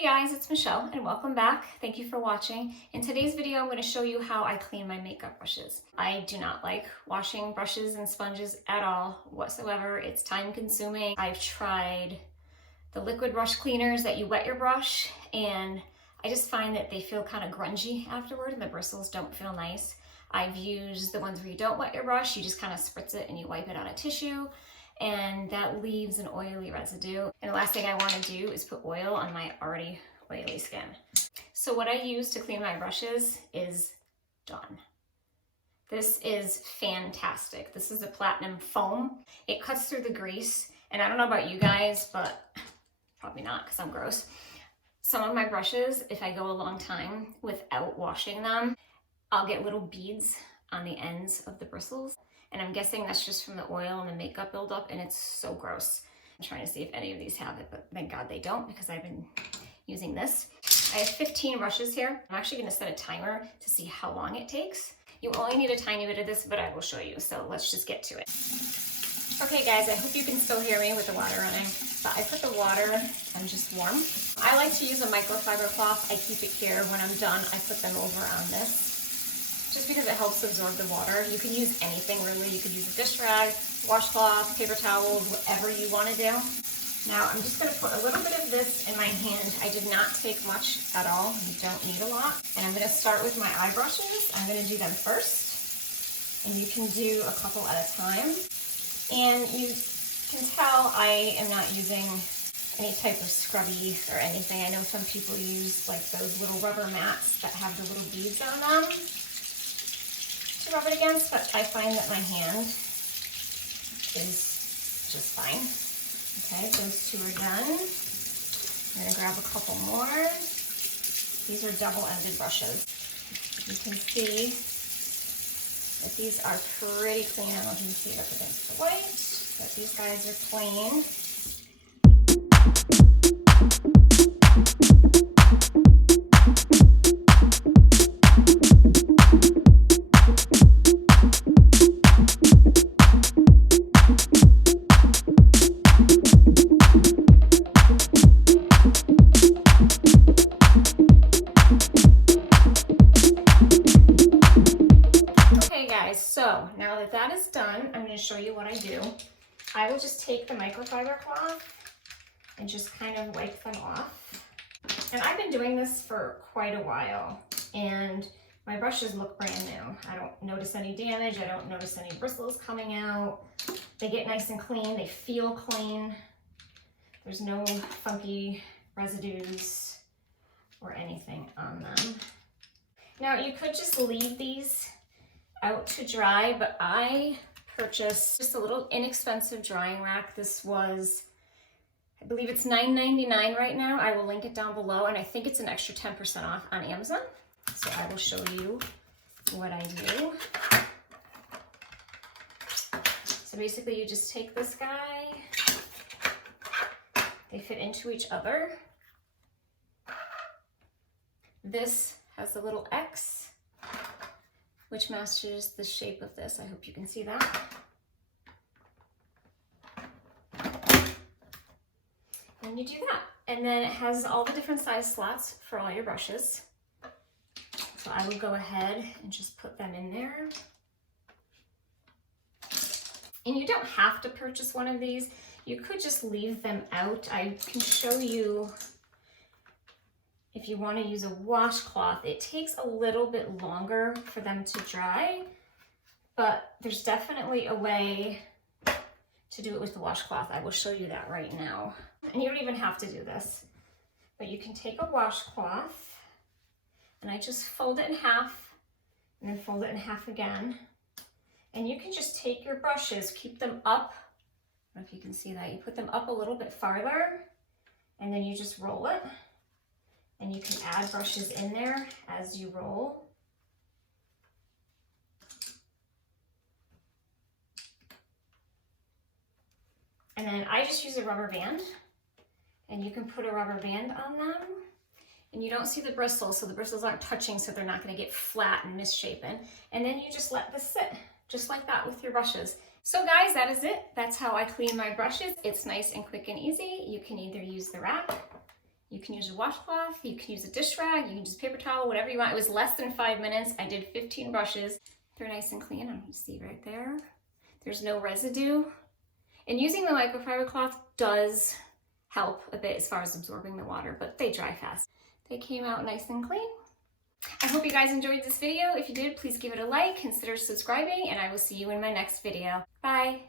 Hey guys, it's Michelle and welcome back. Thank you for watching. In today's video, I'm going to show you how I clean my makeup brushes. I do not like washing brushes and sponges at all whatsoever. It's time consuming. I've tried the liquid brush cleaners that you wet your brush and I just find that they feel kind of grungy afterward and the bristles don't feel nice. I've used the ones where you don't wet your brush, you just kind of spritz it and you wipe it on a tissue, and that leaves an oily residue. And the last thing I want to do is put oil on my already oily skin. So what I use to clean my brushes is Dawn. This is fantastic. This is a platinum foam. It cuts through the grease, and I don't know about you guys, but probably not because I'm gross. Some of my brushes, if I go a long time without washing them, I'll get little beads on the ends of the bristles. And I'm guessing that's just from the oil and the makeup buildup, and it's so gross. I'm trying to see if any of these have it, but thank God they don't because I've been using this. I have 15 brushes here. I'm actually gonna set a timer to see how long it takes. You only need a tiny bit of this, but I will show you. So let's just get to it. Okay guys, I hope you can still hear me with the water running. But I put the water on just warm. I like to use a microfiber cloth. I keep it here. When I'm done, I put them over on this, just because it helps absorb the water. You can use anything really. You could use a dish rag, washcloth, paper towels, whatever you want to do. Now I'm just going to put a little bit of this in my hand. I did not take much at all. You don't need a lot. And I'm going to start with my eye brushes. I'm going to do them first. And you can do a couple at a time. And you can tell I am not using any type of scrubby or anything. I know some people use like those little rubber mats that have the little beads on them to rub it against, but I find that my hand is just fine. Okay, those two are done. I'm gonna grab a couple more. These are double-ended brushes. You can see that these are pretty clean. I don't know if you can see it up against the white, but these guys are clean. So now that that is done, I'm going to show you what I do. I will just take the microfiber cloth and just kind of wipe them off. And I've been doing this for quite a while, and my brushes look brand new. I don't notice any damage. I don't notice any bristles coming out. They get nice and clean. They feel clean. There's no funky residues or anything on them. Now you could just leave these out to dry, but I purchased just a little inexpensive drying rack. This was, I believe it's $9.99 right now. I will link it down below, and I think it's an extra 10% off on Amazon. So I will show you what I do. So basically you just take this guy, they fit into each other. This has a little X, which matches the shape of this. I hope you can see that. And you do that. And then it has all the different size slots for all your brushes. So I will go ahead and just put them in there. And you don't have to purchase one of these. You could just leave them out. I can show you if you want to use a washcloth. It takes a little bit longer for them to dry, but there's definitely a way to do it with the washcloth. I will show you that right now. And you don't even have to do this, but you can take a washcloth, and I just fold it in half, and then fold it in half again. And you can just take your brushes, keep them up. I don't know if you can see that. You put them up a little bit farther, and then you just roll it. And you can add brushes in there as you roll. And then I just use a rubber band, and you can put a rubber band on them, and you don't see the bristles, so the bristles aren't touching, so they're not going to get flat and misshapen. And then you just let this sit, just like that with your brushes. So guys, that is it. That's how I clean my brushes. It's nice and quick and easy. You can either use the rack, You can use a washcloth, you can use a dish rag, you can use paper towel, whatever you want. It was less than 5 minutes. I did 15 brushes. They're nice and clean. I'm gonna see right there. There's no residue. And using the microfiber cloth does help a bit as far as absorbing the water, but they dry fast. They came out nice and clean. I hope you guys enjoyed this video. If you did, please give it a like, consider subscribing, and I will see you in my next video. Bye.